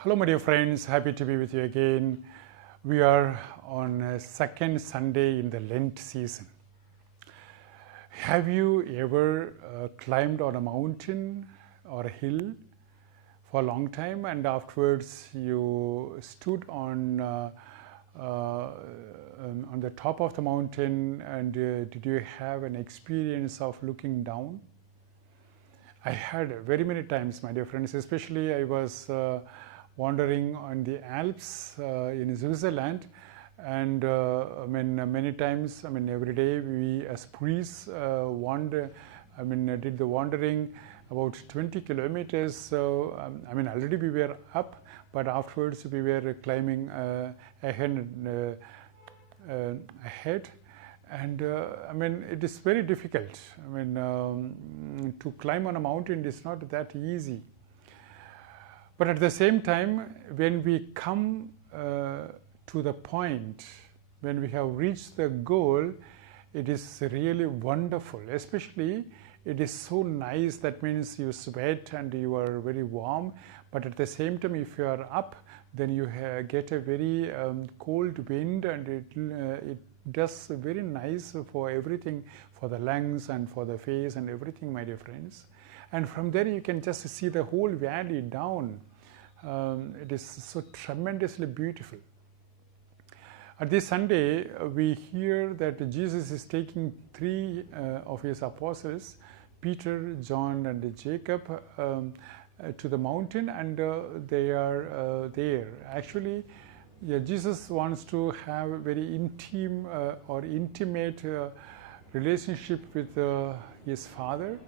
Hello my dear friends, happy to be with you again. We are on a second Sunday in the Lent season. Have you ever climbed on a mountain or a hill for a long time and afterwards you stood on the top of the mountain and did you have an experience of looking down? I had very many times, my dear friends, especially I was wandering on the Alps in Switzerland, and many times, every day we as priests did the wandering about 20 kilometers. So already we were up, but afterwards we were climbing ahead, and it is very difficult. To climb on a mountain is not that easy. But at the same time, when we come to the point, when we have reached the goal, it is really wonderful. Especially, it is so nice. That means you sweat and you are very warm. But at the same time, if you are up, then you get a very cold wind, and it does very nice for everything, for the lungs and for the face and everything, my dear friends. And from there you can just see the whole valley down. It is so tremendously beautiful. At this Sunday, we hear that Jesus is taking three of his apostles, Peter, John and Jacob, to the mountain, and they are there. Actually, Jesus wants to have a very intimate relationship with his Father,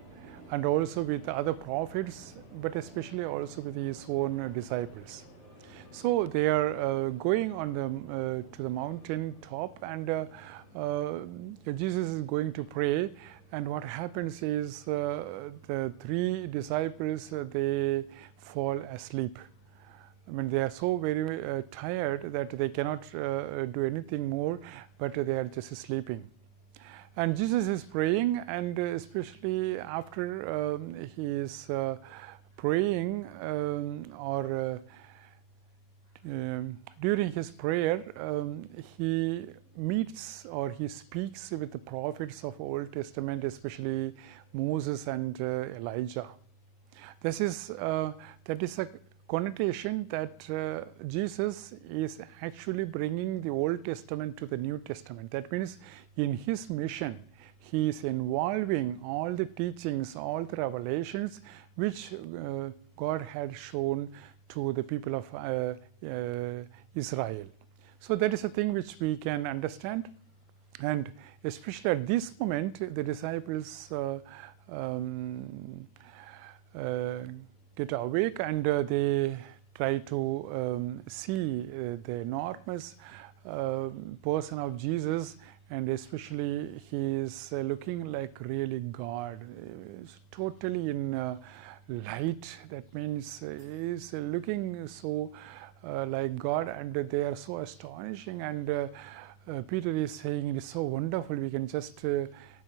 and also with other prophets, but especially also with his own disciples. So they are going on to the mountain top, and Jesus is going to pray. And what happens is the three disciples, they fall asleep. They are so very tired that they cannot do anything more, but they are just sleeping. And Jesus is praying, and especially after he is praying during his prayer, he meets or he speaks with the prophets of Old Testament, especially Moses and Elijah. That is a connotation that Jesus is actually bringing the Old Testament to the New Testament. That means in his mission, he is involving all the teachings, all the revelations which God had shown to the people of Israel. So that is a thing which we can understand, and especially at this moment, the disciples get awake, and they try to see the enormous person of Jesus, and especially he is looking like really God. He's totally in light. That means he is looking so like God, and they are so astonishing. And Peter is saying, it is so wonderful, we can just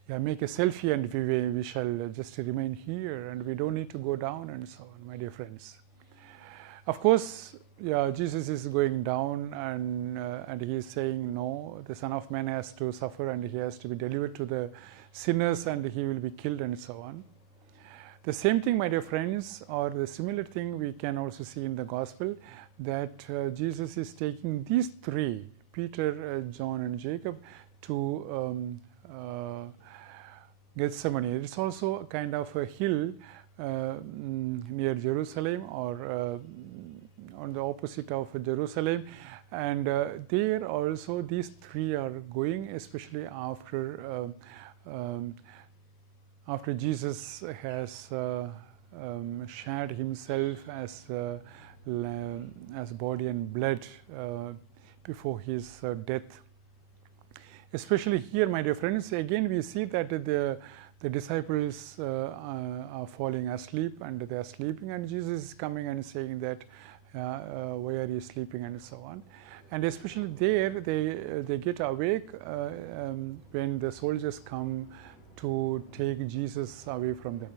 make a selfie and we shall just remain here, and we don't need to go down, and so on, my dear friends. Of course, Jesus is going down, and he is saying, no, the Son of Man has to suffer, and he has to be delivered to the sinners, and he will be killed, and so on. The same thing, my dear friends, or the similar thing we can also see in the Gospel, that Jesus is taking these three, Peter, John and Jacob, to Gethsemane. It's also a kind of a hill near Jerusalem, or on the opposite of Jerusalem, and there also these three are going, especially after Jesus has shared himself as body and blood before his death. Especially here, my dear friends, again we see that the disciples are falling asleep, and they are sleeping, and Jesus is coming and saying that why are you sleeping, and so on. and especially there they get awake when the soldiers come to take Jesus away from them.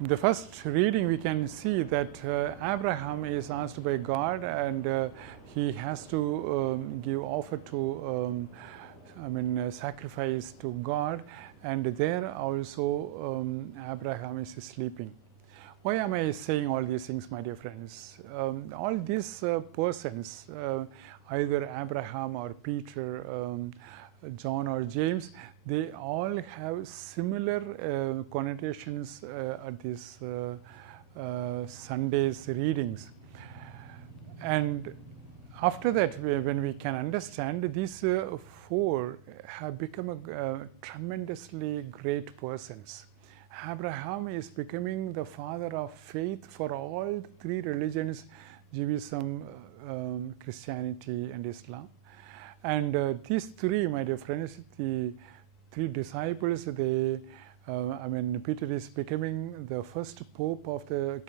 In the first reading, we can see that Abraham is asked by God, and he has to give offer to, sacrifice to God, and there also Abraham is sleeping. Why am I saying all these things, my dear friends? All these persons, either Abraham or Peter, John or James, they all have similar connotations at these Sunday's readings. And after that, when we can understand, these four have become tremendously great persons. Abraham is becoming the father of faith for all three religions, Judaism, Christianity and Islam. And these three, my dear friends, the three disciples, Peter is becoming the first pope of the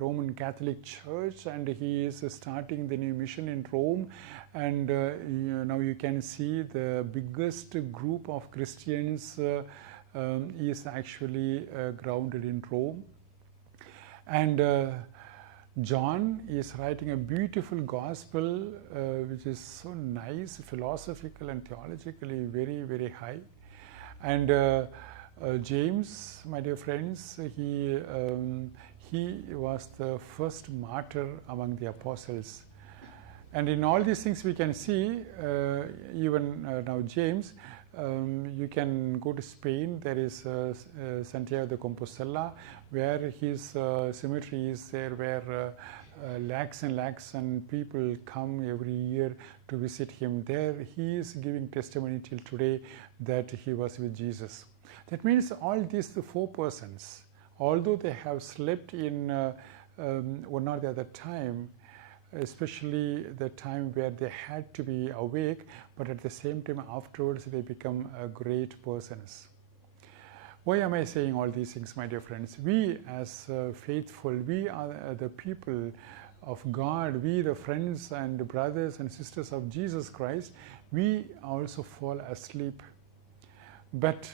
Roman Catholic Church, and he is starting the new mission in Rome. And now you can see the biggest group of Christians is actually grounded in Rome. And John is writing a beautiful gospel which is so nice, philosophical and theologically very, very high. And James, my dear friends, he was the first martyr among the apostles. And in all these things we can see, even now James, you can go to Spain. There is Santiago de Compostela, where his cemetery is there, where lakhs and lakhs and people come every year to visit him. There he is giving testimony till today that he was with Jesus. That means all these four persons, although they have slept in one or the other time, especially the time where they had to be awake, but at the same time afterwards they become great persons. Why am I saying all these things, my dear friends? We as faithful, we are the people of God, we the friends and brothers and sisters of Jesus Christ, we also fall asleep. But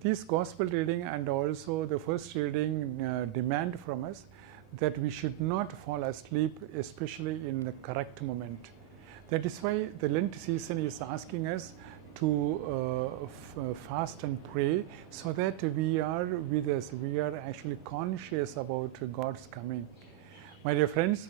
this gospel reading and also the first reading demand from us that we should not fall asleep, especially in the correct moment. That is why the Lent season is asking us to fast and pray, so that we are with us, we are actually conscious about God's coming. My dear friends,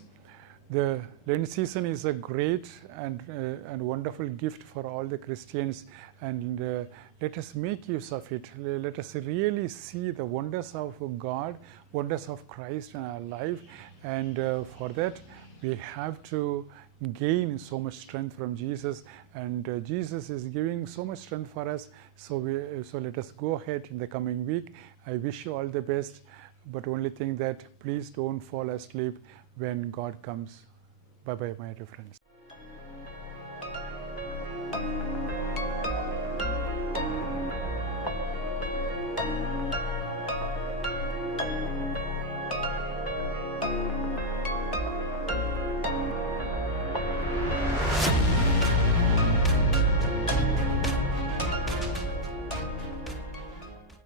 the Lent season is a great and wonderful gift for all the Christians, and let us make use of it. Let us really see the wonders of God, wonders of Christ in our life, and for that we have to gain so much strength from Jesus, and Jesus is giving so much strength for us. So let us go ahead in the coming week. I wish you all the best, but only thing that please don't fall asleep when God comes. Bye bye, my dear friends.